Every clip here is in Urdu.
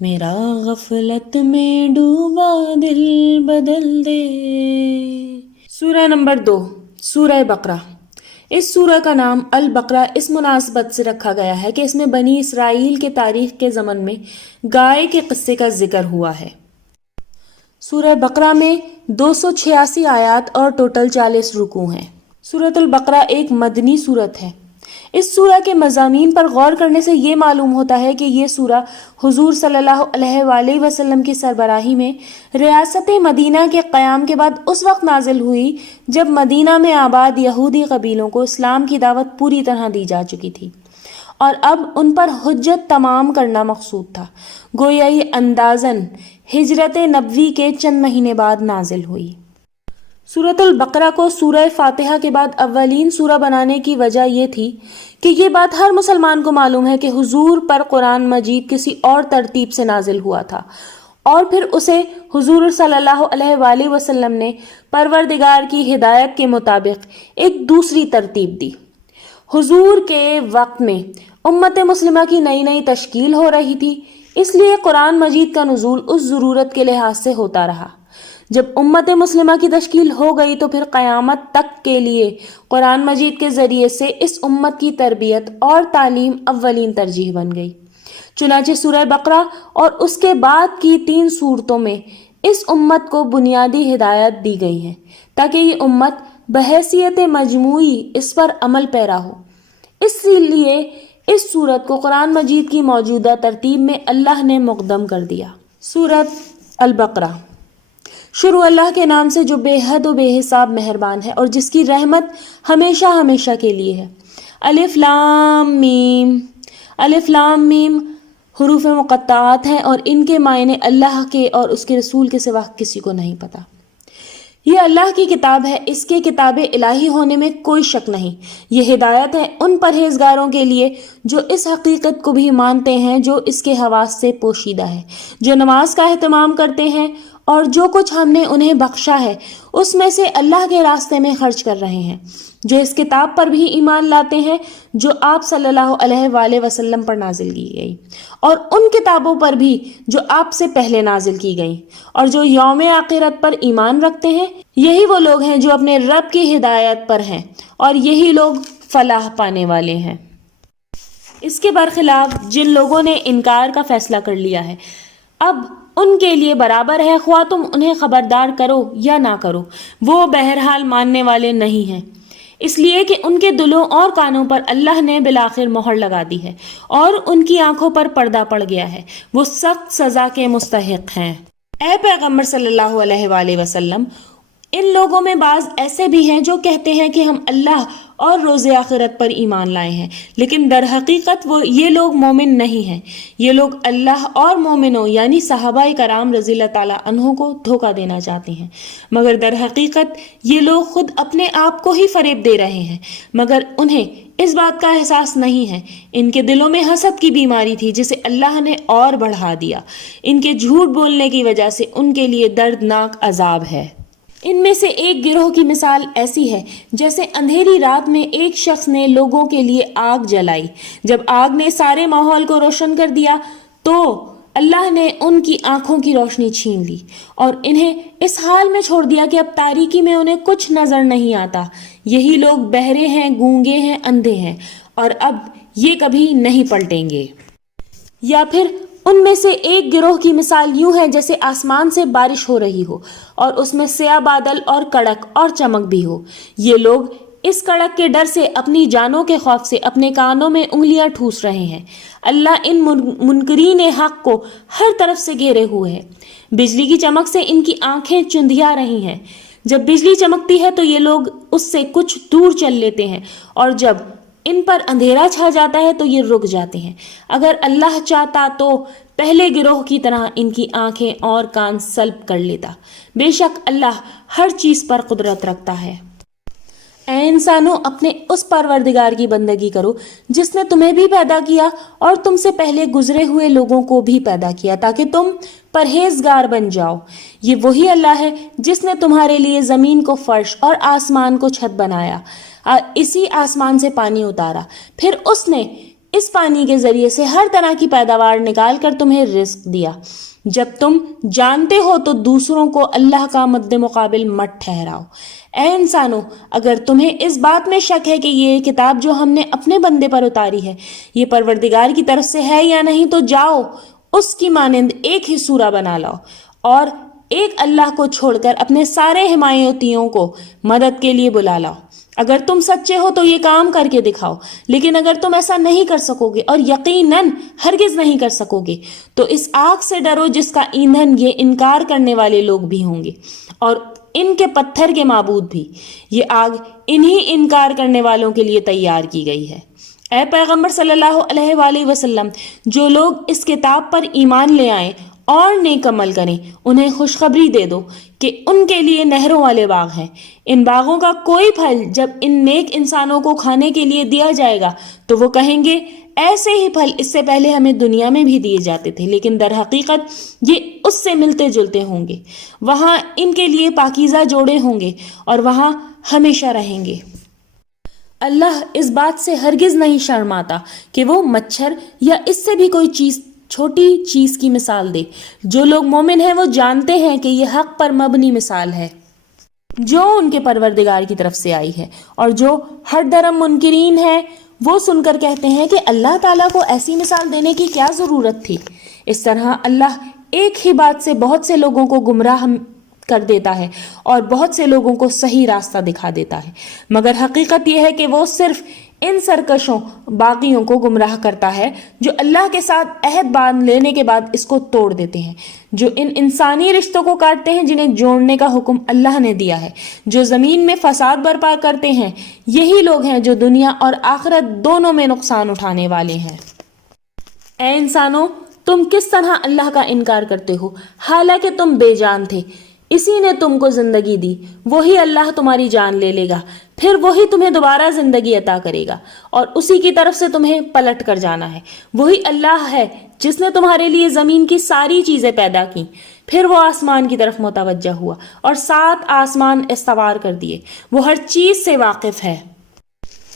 میرا غفلت میں ڈوبا دل بدل دے۔ سورہ نمبر 2، سورہ بقرہ۔ اس سورہ کا نام البقرہ اس مناسبت سے رکھا گیا ہے کہ اس میں بنی اسرائیل کے تاریخ کے زمن میں گائے کے قصے کا ذکر ہوا ہے۔ سورہ بقرہ میں 286 آیات اور ٹوٹل 40 رکوع ہیں۔ سورۃ البقرہ ایک مدنی سورت ہے۔ اس سورہ کے مضامین پر غور کرنے سے یہ معلوم ہوتا ہے کہ یہ سورہ حضور صلی اللہ علیہ وآلہ وسلم کی سربراہی میں ریاست مدینہ کے قیام کے بعد اس وقت نازل ہوئی جب مدینہ میں آباد یہودی قبیلوں کو اسلام کی دعوت پوری طرح دی جا چکی تھی اور اب ان پر حجت تمام کرنا مقصود تھا۔ گویا یہ اندازاً ہجرت نبوی کے چند مہینے بعد نازل ہوئی۔ سورۃ البقرہ کو سورہ فاتحہ کے بعد اولین سورہ بنانے کی وجہ یہ تھی کہ یہ بات ہر مسلمان کو معلوم ہے کہ حضور پر قرآن مجید کسی اور ترتیب سے نازل ہوا تھا اور پھر اسے حضور صلی اللہ علیہ وآلہ وسلم نے پروردگار کی ہدایت کے مطابق ایک دوسری ترتیب دی۔ حضور کے وقت میں امت مسلمہ کی نئی نئی تشکیل ہو رہی تھی، اس لیے قرآن مجید کا نزول اس ضرورت کے لحاظ سے ہوتا رہا۔ جب امت مسلمہ کی تشکیل ہو گئی تو پھر قیامت تک کے لیے قرآن مجید کے ذریعے سے اس امت کی تربیت اور تعلیم اولین ترجیح بن گئی۔ چنانچہ سورہ بقرہ اور اس کے بعد کی 3 سورتوں میں اس امت کو بنیادی ہدایت دی گئی ہے تاکہ یہ امت بحیثیت مجموعی اس پر عمل پیرا ہو۔ اس لیے اس سورت کو قرآن مجید کی موجودہ ترتیب میں اللہ نے مقدم کر دیا۔ سورۃ البقرہ شروع اللہ کے نام سے جو بے حد و بے حساب مہربان ہے اور جس کی رحمت ہمیشہ ہمیشہ کے لیے ہے۔ الف لام میم۔ الف لام میم حروف مقطعات ہیں اور ان کے معنی اللہ کے اور اس کے رسول کے سوا کسی کو نہیں پتہ۔ یہ اللہ کی کتاب ہے، اس کے کتاب الہی ہونے میں کوئی شک نہیں۔ یہ ہدایت ہے ان پرہیزگاروں کے لیے جو اس حقیقت کو بھی مانتے ہیں جو اس کے حواس سے پوشیدہ ہے، جو نماز کا اہتمام کرتے ہیں اور جو کچھ ہم نے انہیں بخشا ہے اس میں سے اللہ کے راستے میں خرچ کر رہے ہیں، جو اس کتاب پر بھی ایمان لاتے ہیں جو آپ صلی اللہ علیہ وآلہ وسلم پر نازل کی گئی اور ان کتابوں پر بھی جو آپ سے پہلے نازل کی گئیں، اور جو یوم آخرت پر ایمان رکھتے ہیں۔ یہی وہ لوگ ہیں جو اپنے رب کی ہدایت پر ہیں اور یہی لوگ فلاح پانے والے ہیں۔ اس کے برخلاف جن لوگوں نے انکار کا فیصلہ کر لیا ہے، اب ان کے لیے برابر ہے خواہ تم انہیں خبردار کرو یا نہ کرو، وہ بہرحال ماننے والے نہیں ہیں، اس لیے کہ ان کے دلوں اور کانوں پر اللہ نے بالآخر مہر لگا دی ہے اور ان کی آنکھوں پر پردہ پڑ گیا ہے، وہ سخت سزا کے مستحق ہیں۔ اے پیغمبر صلی اللہ علیہ وآلہ وسلم، ان لوگوں میں بعض ایسے بھی ہیں جو کہتے ہیں کہ ہم اللہ اور روز آخرت پر ایمان لائے ہیں، لیکن در حقیقت یہ لوگ مومن نہیں ہیں۔ یہ لوگ اللہ اور مومنوں یعنی صحابہ کرام رضی اللہ تعالیٰ عنہ کو دھوکہ دینا چاہتے ہیں، مگر در حقیقت یہ لوگ خود اپنے آپ کو ہی فریب دے رہے ہیں، مگر انہیں اس بات کا احساس نہیں ہے۔ ان کے دلوں میں حسد کی بیماری تھی جسے اللہ نے اور بڑھا دیا۔ ان کے جھوٹ بولنے کی وجہ سے ان کے لیے دردناک عذاب ہے۔ ان میں سے ایک گروہ کی مثال ایسی ہے جیسے اندھیری رات میں ایک شخص نے لوگوں کے لیے آگ جلائی، جب آگ نے سارے ماحول کو روشن کر دیا تو اللہ نے ان کی آنکھوں کی روشنی چھین لی اور انہیں اس حال میں چھوڑ دیا کہ اب تاریکی میں انہیں کچھ نظر نہیں آتا۔ یہی لوگ بہرے ہیں، گونگے ہیں، اندھے ہیں اور اب یہ کبھی نہیں پلٹیں گے۔ یا پھر ان میں سے ایک گروہ کی مثال یوں ہے جیسے آسمان سے بارش ہو رہی ہو اور اس میں سیاہ بادل اور کڑک اور چمک بھی ہو۔ یہ لوگ اس کڑک کے ڈر سے اپنی جانوں کے خوف سے اپنے کانوں میں انگلیاں ٹھوس رہے ہیں۔ اللہ ان منکرین حق کو ہر طرف سے گھیرے ہوئے ہے۔ بجلی کی چمک سے ان کی آنکھیں چندھیا رہی ہیں۔ جب بجلی چمکتی ہے تو یہ لوگ اس سے کچھ دور چل لیتے ہیں اور جب ان پر اندھیرا چھا جاتا ہے تو یہ رک جاتے ہیں۔ اگر اللہ چاہتا تو پہلے گروہ کی طرح ان کی آنکھیں اور کان سلب کر لیتا۔ بے شک اللہ ہر چیز پر قدرت رکھتا ہے۔ اے انسانوں، اپنے اس پروردگار کی بندگی کرو جس نے تمہیں بھی پیدا کیا اور تم سے پہلے گزرے ہوئے لوگوں کو بھی پیدا کیا تاکہ تم پرہیزگار بن جاؤ۔ یہ وہی اللہ ہے جس نے تمہارے لیے زمین کو فرش اور آسمان کو چھت بنایا، اسی آسمان سے پانی اتارا، پھر اس نے اس پانی کے ذریعے سے ہر طرح کی پیداوار نکال کر تمہیں رزق دیا۔ جب تم جانتے ہو تو دوسروں کو اللہ کا مد مقابل مت ٹھہراؤ۔ اے انسانوں، اگر تمہیں اس بات میں شک ہے کہ یہ کتاب جو ہم نے اپنے بندے پر اتاری ہے یہ پروردگار کی طرف سے ہے یا نہیں، تو جاؤ اس کی مانند ایک ہی سورہ بنا لاؤ اور ایک اللہ کو چھوڑ کر اپنے سارے حمایتیوں کو مدد کے لیے بلا لاؤ۔ اگر تم سچے ہو تو یہ کام کر کے دکھاؤ، لیکن اگر تم ایسا نہیں کر سکو گے، اور یقیناً ہرگز نہیں کر سکو گے، تو اس آگ سے ڈرو جس کا ایندھن یہ انکار کرنے والے لوگ بھی ہوں گے اور ان کے پتھر کے معبود بھی۔ یہ آگ انہی انکار کرنے والوں کے لیے تیار کی گئی ہے۔ اے پیغمبر صلی اللہ علیہ وآلہ وسلم، جو لوگ اس کتاب پر ایمان لے آئیں اور نیک عمل کریں انہیں خوشخبری دے دو کہ ان کے لیے نہروں والے باغ ہیں۔ ان باغوں کا کوئی پھل جب ان نیک انسانوں کو کھانے کے لیے دیا جائے گا تو وہ کہیں گے ایسے ہی پھل اس سے پہلے ہمیں دنیا میں بھی دیے جاتے تھے، لیکن در حقیقت یہ اس سے ملتے جلتے ہوں گے۔ وہاں ان کے لیے پاکیزہ جوڑے ہوں گے اور وہاں ہمیشہ رہیں گے۔ اللہ اس بات سے ہرگز نہیں شرماتا کہ وہ مچھر یا اس سے بھی کوئی چھوٹی چیز کی مثال دے۔ جو لوگ مومن ہیں وہ جانتے ہیں کہ یہ حق پر مبنی مثال ہے جو ان کے پروردگار کی طرف سے آئی ہے، اور جو ہر درم منکرین ہیں وہ سن کر کہتے ہیں کہ اللہ تعالیٰ کو ایسی مثال دینے کی کیا ضرورت تھی۔ اس طرح اللہ ایک ہی بات سے بہت سے لوگوں کو گمراہ کر دیتا ہے اور بہت سے لوگوں کو صحیح راستہ دکھا دیتا ہے، مگر حقیقت یہ ہے کہ وہ صرف ان سرکشوں باغیوں کو گمراہ کرتا ہے جو اللہ کے ساتھ عہد باندھ لینے کے بعد اس کو توڑ دیتے ہیں، جو ان انسانی رشتوں کو کاٹتے ہیں جنہیں جوڑنے کا حکم اللہ نے دیا ہے، جو زمین میں فساد برپا کرتے ہیں۔ یہی لوگ ہیں جو دنیا اور آخرت دونوں میں نقصان اٹھانے والے ہیں۔ اے انسانوں، تم کس طرح اللہ کا انکار کرتے ہو حالانکہ تم بے جان تھے؟ اسی نے تم کو زندگی دی، وہی اللہ تمہاری جان لے لے گا، پھر وہی تمہیں دوبارہ زندگی عطا کرے گا اور اسی کی طرف سے تمہیں پلٹ کر جانا ہے۔ وہی اللہ ہے جس نے تمہارے لیے زمین کی ساری چیزیں پیدا کی، پھر وہ آسمان کی طرف متوجہ ہوا اور 7 آسمان استوار کر دیے۔ وہ ہر چیز سے واقف ہے۔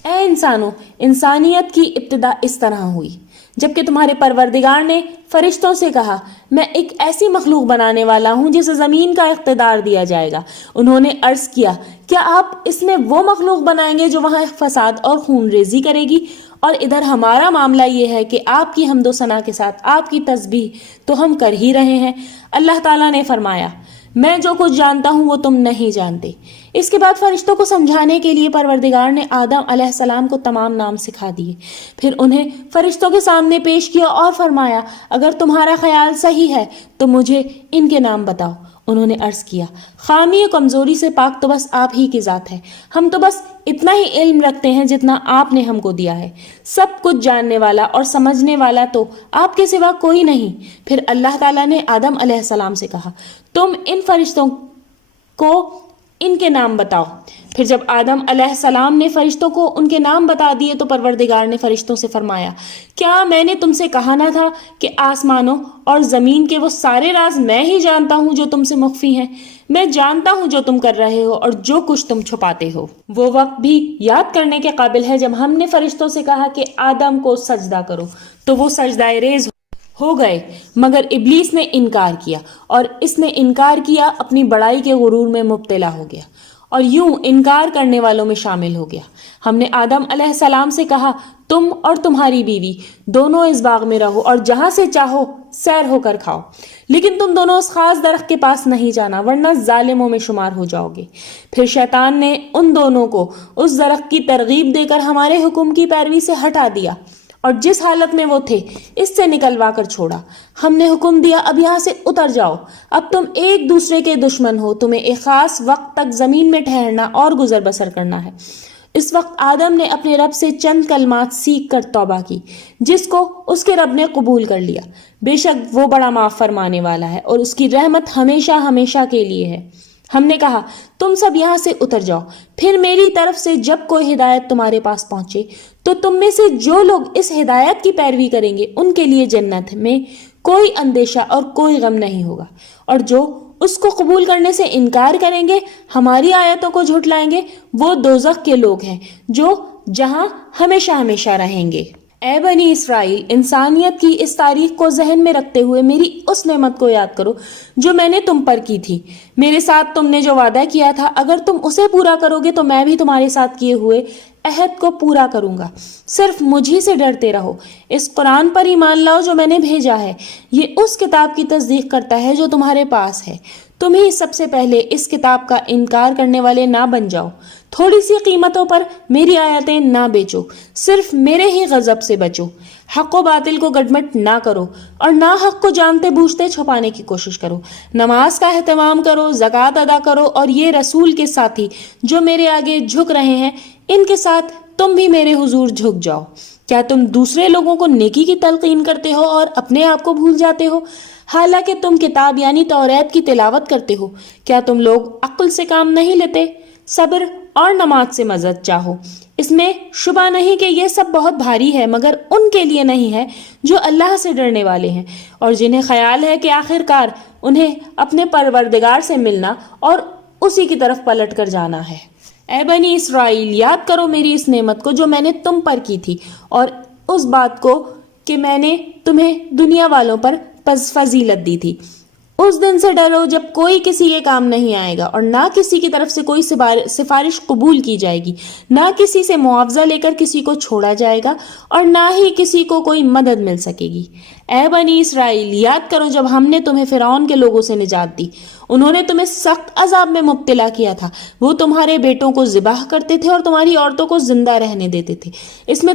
اے انسانوں، انسانیت کی ابتدا اس طرح ہوئی جبکہ تمہارے پروردگار نے فرشتوں سے کہا میں ایک ایسی مخلوق بنانے والا ہوں جسے زمین کا اقتدار دیا جائے گا۔ انہوں نے عرض کیا کیا آپ اس میں وہ مخلوق بنائیں گے جو وہاں فساد اور خون ریزی کرے گی؟ اور ادھر ہمارا معاملہ یہ ہے کہ آپ کی حمد و ثنا کے ساتھ آپ کی تسبیح تو ہم کر ہی رہے ہیں۔ اللہ تعالیٰ نے فرمایا میں جو کچھ جانتا ہوں وہ تم نہیں جانتے۔ اس کے بعد فرشتوں کو سمجھانے کے لیے پروردگار نے آدم علیہ السلام کو تمام نام سکھا دیے، پھر انہیں فرشتوں کے سامنے پیش کیا اور فرمایا اگر تمہارا خیال صحیح ہے تو مجھے ان کے نام بتاؤ۔ انہوں نے عرض کیا خامی و کمزوری سے پاک تو بس آپ ہی کی ذات ہے، ہم تو بس اتنا ہی علم رکھتے ہیں جتنا آپ نے ہم کو دیا ہے، سب کچھ جاننے والا اور سمجھنے والا تو آپ کے سوا کوئی نہیں۔ پھر اللہ تعالیٰ نے آدم علیہ السلام سے کہا تم ان فرشتوں کو ان کے نام بتاؤ۔ پھر جب آدم علیہ السلام نے فرشتوں کو ان کے نام بتا دیے تو پروردگار نے فرشتوں سے فرمایا کیا میں نے تم سے کہا نہ تھا کہ آسمانوں اور زمین کے وہ سارے راز میں ہی جانتا ہوں جو تم سے مخفی ہیں؟ میں جانتا ہوں جو تم کر رہے ہو اور جو کچھ تم چھپاتے ہو۔ وہ وقت بھی یاد کرنے کے قابل ہے جب ہم نے فرشتوں سے کہا کہ آدم کو سجدہ کرو تو وہ سجدہ ریز ہو گئے، مگر ابلیس نے انکار کیا اور اس نے انکار کیا اپنی بڑائی کے غرور میں مبتلا ہو گیا اور یوں انکار کرنے والوں میں شامل ہو گیا۔ ہم نے آدم علیہ السلام سے کہا تم اور تمہاری بیوی دونوں اس باغ میں رہو اور جہاں سے چاہو سیر ہو کر کھاؤ، لیکن تم دونوں اس خاص درخت کے پاس نہیں جانا ورنہ ظالموں میں شمار ہو جاؤ گے۔ پھر شیطان نے ان دونوں کو اس درخت کی ترغیب دے کر ہمارے حکم کی پیروی سے ہٹا دیا اور جس حالت میں وہ تھے اس سے نکلوا کر چھوڑا۔ ہم نے حکم دیا اب یہاں سے اتر جاؤ، اب تم ایک دوسرے کے دشمن ہو، تمہیں ایک خاص وقت تک زمین میں ٹھہرنا اور گزر بسر کرنا ہے۔ اس وقت آدم نے اپنے رب سے چند کلمات سیکھ کر توبہ کی جس کو اس کے رب نے قبول کر لیا۔ بے شک وہ بڑا معاف فرمانے والا ہے اور اس کی رحمت ہمیشہ ہمیشہ کے لیے ہے۔ ہم نے کہا تم سب یہاں سے اتر جاؤ، پھر میری طرف سے جب کوئی ہدایت تمہارے پاس پہنچے تو تم میں سے جو لوگ اس ہدایت کی پیروی کریں گے ان کے لیے جنت میں کوئی اندیشہ اور کوئی غم نہیں ہوگا، اور جو اس کو قبول کرنے سے انکار کریں گے، ہماری آیتوں کو جھٹلائیں گے، وہ دوزخ کے لوگ ہیں جو جہاں ہمیشہ ہمیشہ رہیں گے۔ اے بنی اسرائیل، انسانیت کی اس تاریخ کو ذہن میں رکھتے ہوئے میری اس نعمت کو یاد کرو جو میں نے تم پر کی تھی۔ میرے ساتھ تم نے جو وعدہ کیا تھا، اگر تم اسے پورا کرو گے تو میں بھی تمہارے ساتھ کیے ہوئے عہد کو پورا کروں گا۔ صرف مجھی سے ڈرتے رہو۔ اس قرآن پر ایمان لاؤ جو میں نے بھیجا ہے۔ یہ اس کتاب کی تصدیق کرتا ہے جو تمہارے پاس ہے۔ تم ہی سب سے پہلے اس کتاب کا انکار کرنے والے نہ بن جاؤ۔ تھوڑی سی قیمتوں پر میری آیتیں نہ بیچو، صرف میرے ہی غضب سے بچو۔ حق و باطل کو گڈمٹ نہ کرو اور نہ حق کو جانتے بوجھتے چھپانے کی کوشش کرو۔ نماز کا اہتمام کرو، زکوٰۃ ادا کرو، اور یہ رسول کے ساتھی جو میرے آگے جھک رہے ہیں، ان کے ساتھ تم بھی میرے حضور جھک جاؤ۔ کیا تم دوسرے لوگوں کو نیکی کی تلقین کرتے ہو اور اپنے آپ کو بھول جاتے ہو، حالانکہ تم کتاب یعنی توریت کی تلاوت کرتے ہو؟ کیا تم لوگ عقل سے کام نہیں لیتے؟ صبر اور نماز سے مدد چاہو۔ اس میں شبہ نہیں کہ یہ سب بہت بھاری ہے، مگر ان کے لیے نہیں ہے جو اللہ سے ڈرنے والے ہیں اور جنہیں خیال ہے کہ آخر کار انہیں اپنے پروردگار سے ملنا اور اسی کی طرف پلٹ کر جانا ہے۔ اے بنی اسرائیل، یاد کرو میری اس نعمت کو جو میں نے تم پر کی تھی، اور اس بات کو کہ میں نے تمہیں دنیا والوں پر فضیلت دی تھی۔ اس دن سے ڈرو جب کوئی کسی کے کام نہیں آئے گا اور نہ کسی کی طرف سے کوئی سفارش قبول کی جائے گی، نہ کسی سے معاوضہ لے کر کسی کو چھوڑا جائے گا اور نہ ہی کسی کو کوئی مدد مل سکے گی۔ اے بنی اسرائیل، یاد کرو جب ہم نے تمہیں فرعون کے لوگوں سے نجات دی، انہوں نے تمہیں سخت عذاب میں مبتلا کیا تھا۔ وہ تمہارے بیٹوں کو ذبح کرتے تھے اور تمہاری عورتوں کو زندہ رہنے دیتے تھے۔ اس میں